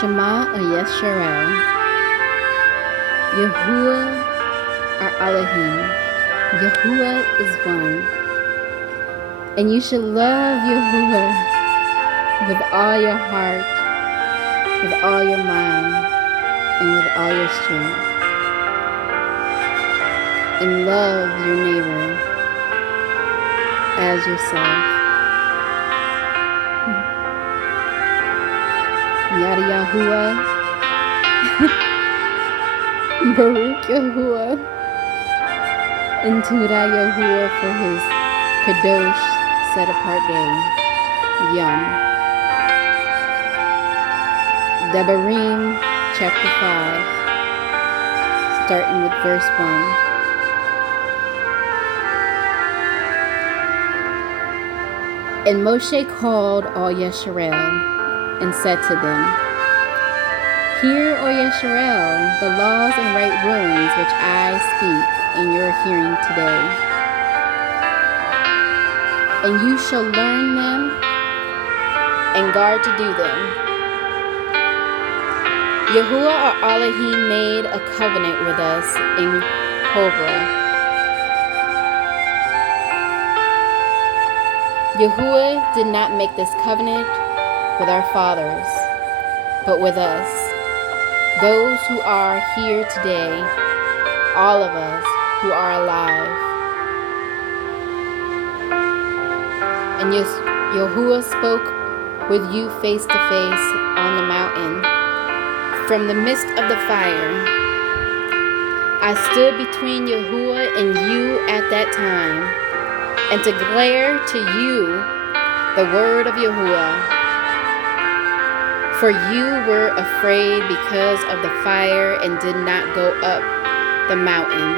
Shema Yisrael, Yahuwah our Elohim, Yahuwah is one, and you should love Yahuwah with all your heart, with all your mind, and with all your strength, and love your neighbor as yourself. Yada Yahuwah, Baruch Yahuwah, and Tuda Yahuwah for his Kadosh set apart day, Yom. Devarim chapter 5, starting with verse 1. And Moshe called all Yisrael and said to them, Hear, O Yisrael, the laws and right rulings which I speak in your hearing today. And you shall learn them and guard to do them. Yahuwah our Elohim made a covenant with us in Horeb. Yahuwah did not make this covenant with our fathers, but with us, those who are here today, all of us who are alive. And Yahuwah spoke with you face to face on the mountain, from the midst of the fire. I stood between Yahuwah and you at that time, and to declare to you the word of Yahuwah. For you were afraid because of the fire and did not go up the mountain,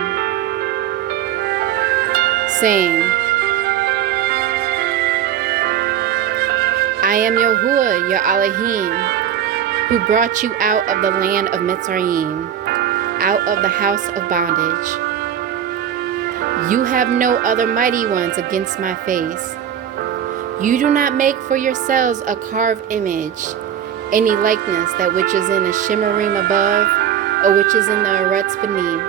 saying, I am Yahuwah your Elohim, who brought you out of the land of Mitzrayim, out of the house of bondage. You have no other mighty ones against my face. You do not make for yourselves a carved image, any likeness that which is in the Shemarim above, or which is in the Arets beneath,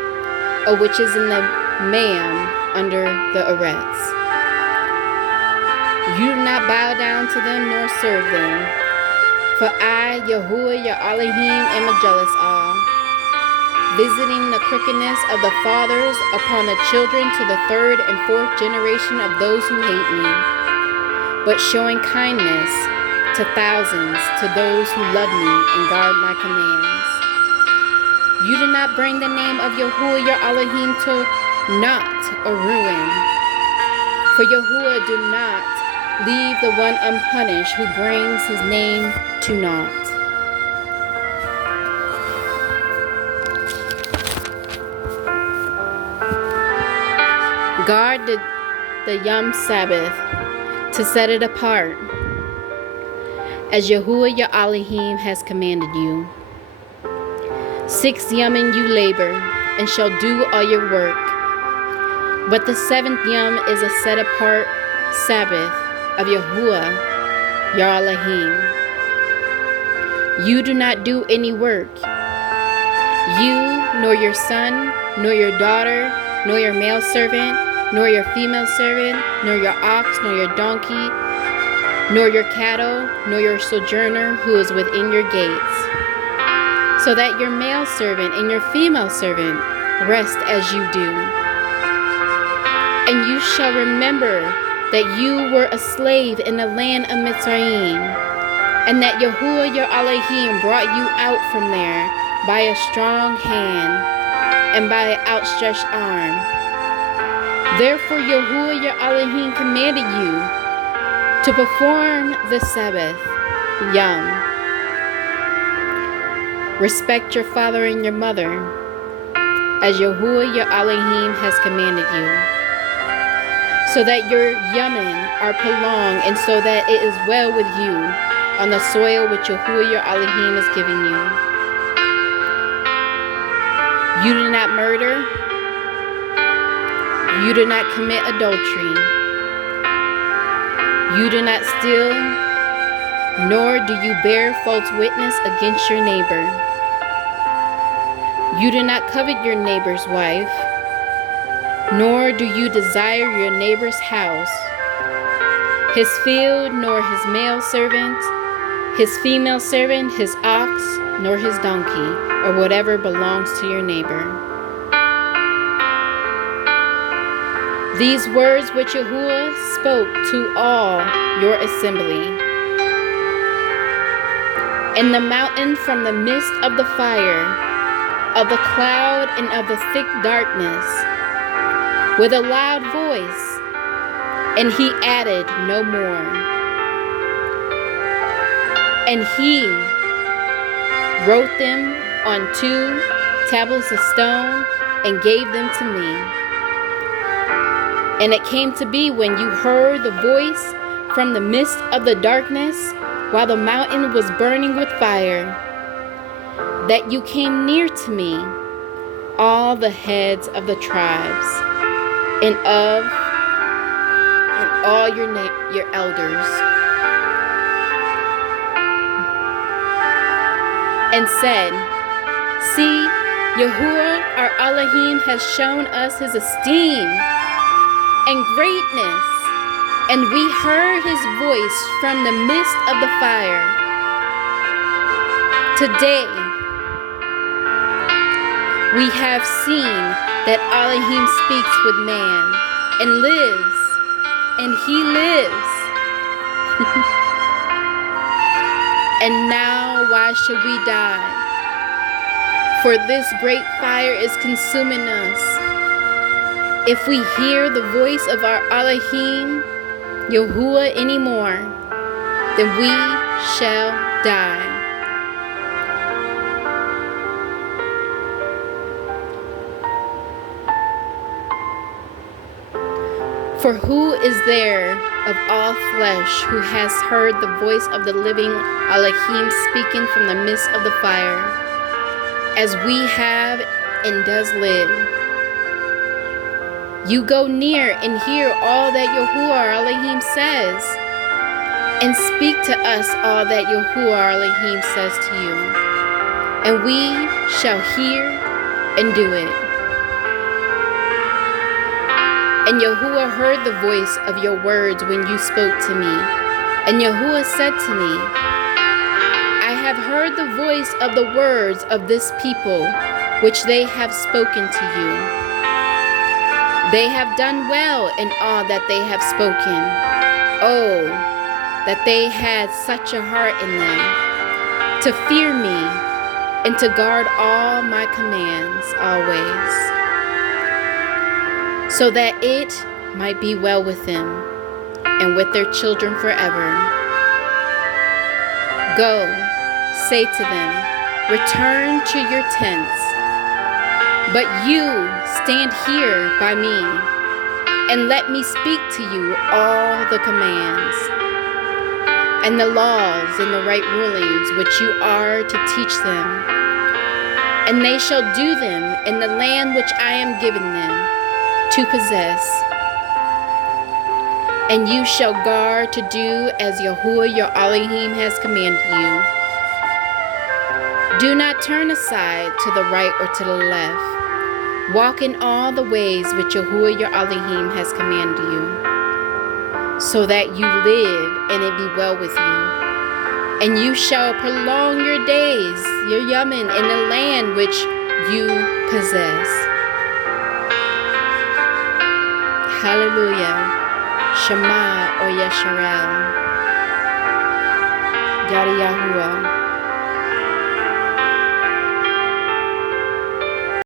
or which is in the Maam under the Arets. You do not bow down to them nor serve them. For I, Yahuwah your Elohim, am a jealous all, visiting the crookedness of the fathers upon the children to the third and fourth generation of those who hate me, but showing kindness to thousands, to those who love me and guard my commands. You do not bring the name of Yahuwah your Elohim to naught or ruin. For Yahuwah do not leave the one unpunished who brings his name to naught. Guard the Yom Sabbath to set it apart, as Yahuwah your Elohim has commanded you. 6 Yomim you labor, and shall do all your work. But the 7th Yom is a set-apart Sabbath of Yahuwah your Elohim. You do not do any work, you, nor your son, nor your daughter, nor your male servant, nor your female servant, nor your ox, nor your donkey, nor your cattle, nor your sojourner who is within your gates, so that your male servant and your female servant rest as you do. And you shall remember that you were a slave in the land of Mitzrayim, and that Yahuwah your Elohim brought you out from there by a strong hand and by an outstretched arm. Therefore Yahuwah your Elohim commanded you to perform the Sabbath, Yom. Respect your father and your mother, as Yahuwah your Elohim has commanded you, so that your Yomim are prolonged, and so that it is well with you on the soil which Yahuwah your Elohim is giving you. You do not murder. You do not commit adultery. You do not steal. nor do you bear false witness against your neighbor. You do not covet your neighbor's wife, nor do you desire your neighbor's house, his field, nor his male servant, his female servant, his ox, nor his donkey, or whatever belongs to your neighbor. These words which Yahuwah spoke to all your assembly in the mountain from the midst of the fire, of the cloud, and of the thick darkness, with a loud voice, and he added no more. And he wrote them on 2 tablets of stone and gave them to me. And it came to be, when you heard the voice from the midst of the darkness, while the mountain was burning with fire, that you came near to me, all the heads of the tribes, and all your elders, and said, See, Yahuwah our Elohim has shown us his esteem and greatness, and we heard his voice from the midst of the fire. Today we have seen that Elohim speaks with man and lives, and he lives. And now why should we die? For this great fire is consuming us. If we hear the voice of our Elohim, Yahuwah, anymore, then we shall die. For who is there of all flesh who has heard the voice of the living Elohim speaking from the midst of the fire, as we have and does live? You go near and hear all that Yahuwah Elohim says, and speak to us all that Yahuwah Elohim says to you, and we shall hear and do it. And Yahuwah heard the voice of your words when you spoke to me. And Yahuwah said to me, I have heard the voice of the words of this people, which they have spoken to you. They have done well in all that they have spoken. Oh, that they had such a heart in them, to fear me and to guard all my commands always, so that it might be well with them and with their children forever. Go, say to them, return to your tents. But you stand here by me, and let me speak to you all the commands, and the laws and the right rulings which you are to teach them. And they shall do them in the land which I am giving them to possess. And you shall guard to do as Yahuwah your Elohim has commanded you. Do not turn aside to the right or to the left. Walk in all the ways which Yahuwah your Elohim has commanded you, so that you live and it be well with you. And you shall prolong your days, your yamin, in the land which you possess. Hallelujah. Shema or Yesharel. Yada Yahuwah.